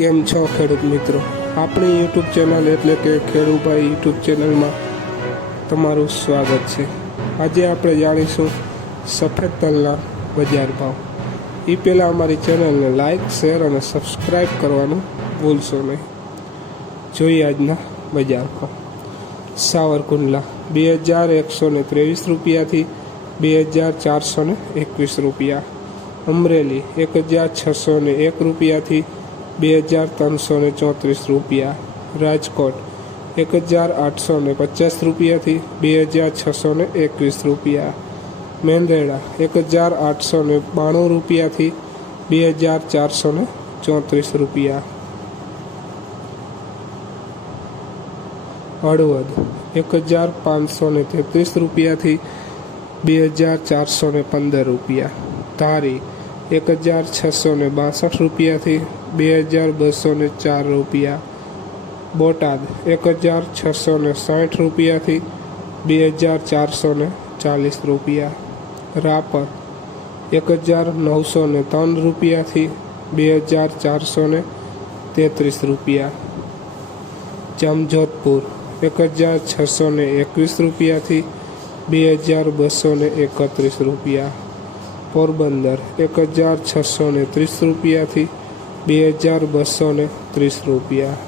કેમ છો ખેડૂત મિત્રો? આપણી યુટ્યુબ ચેનલ એટલે કે ખેડૂભાઈ યુટ્યુબ ચેનલમાં તમારું સ્વાગત છે। આજે આપણે જાણીશું સફેદ તલના બજાર ભાવ। એ પહેલાં અમારી ચેનલને લાઇક, શેર અને સબસ્ક્રાઈબ કરવાનું ભૂલશો નહીં। જોઈએ આજના બજાર ભાવ। સાવરકુંડલા 2123 રૂપિયાથી 2421 રૂપિયા। અમરેલી 1601 રૂપિયાથી 2334 રૂપિયા। રાજકોટ 1850 રૂપિયાથી 2621 રૂપિયા। મેંદરડા 1892 રૂપિયાથી 2434 રૂપિયા। હળવદ 1533 રૂપિયાથી 2415 રૂપિયા। ધારી 1662 રૂપિયાથી 2204 રૂપિયા। બોટાદ 1660 રૂપિયાથી 2440 રૂપિયા। રાપર 1903 રૂપિયાથી 2433 રૂપિયા। જામજોધપુર 1621 રૂપિયાથી 2231 રૂપિયા। પોરબંદર 1630 રૂપિયાથી 2230 રૂપિયા।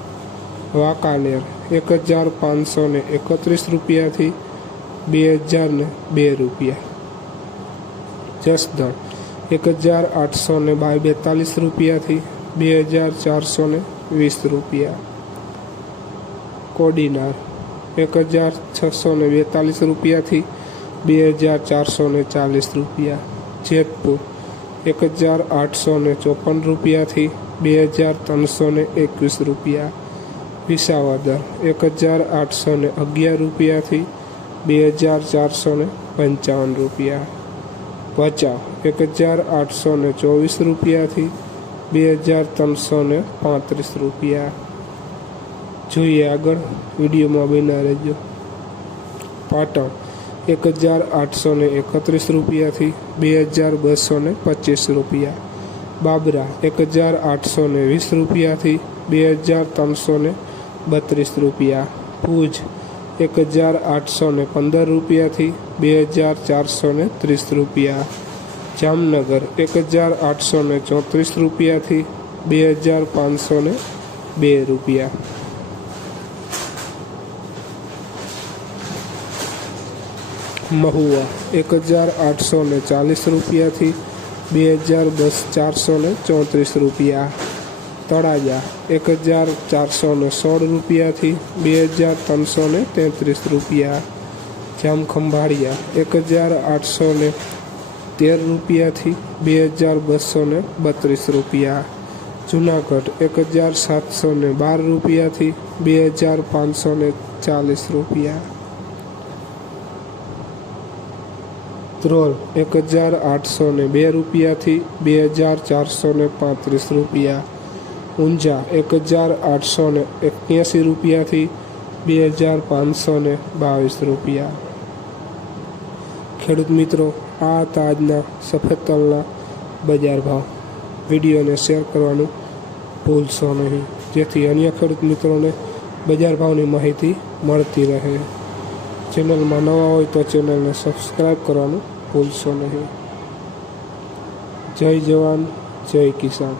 વાંકાનેર 1531 રૂપિયાથી 2002 રૂપિયા। જસદણ 1842 રૂપિયાથી 2420 રૂપિયા। કોડીનાર 1642 રૂપિયાથી 2440 રૂપિયા। જેતપુર 1854 રૂપિયાથી 2321 રૂપિયા। વિસાવદર 1811 રૂપિયાથી 2455 રૂપિયા। ભચાઉ 1824 રૂપિયાથી 2335 રૂપિયા। જોઈએ આગળ, વિડીયોમાં બન્યા રહેજો। પાટણ 1831 રૂપિયાથી 2225 રૂપિયા। બાબરા 1820 રૂપિયાથી 2332 રૂપિયા। ભુજ 1815 રૂપિયાથી 2430 રૂપિયા। જામનગર 1834 રૂપિયાથી 2502 રૂપિયા। મહુવા 1840 રૂપિયાથી 2434 રૂપિયા। તળાજા 1416 રૂપિયાથી 2333 રૂપિયા। જામખંભાળિયા 1813 રૂપિયાથી 2232 રૂપિયા। જુનાગઢ 1712 રૂપિયાથી 2540 રૂપિયા। ધ્રોલ 1802 રૂપિયાથી 2435 રૂપિયા। ઊંઝા 1881 રૂપિયાથી 2522 રૂપિયા। ખેડૂત મિત્રો, આ હતા આજના સફેદ તલના બજાર ભાવ। વિડીયોને શેર કરવાનું ભૂલશો નહીં, જેથી અન્ય ખેડૂત મિત્રોને બજાર ભાવની માહિતી મળતી રહે। ચેનલમાં નવા હોય તો ચેનલને સબસ્ક્રાઈબ કરવાનું ભૂલશો નહીં। જય જવાન, જય કિસાન।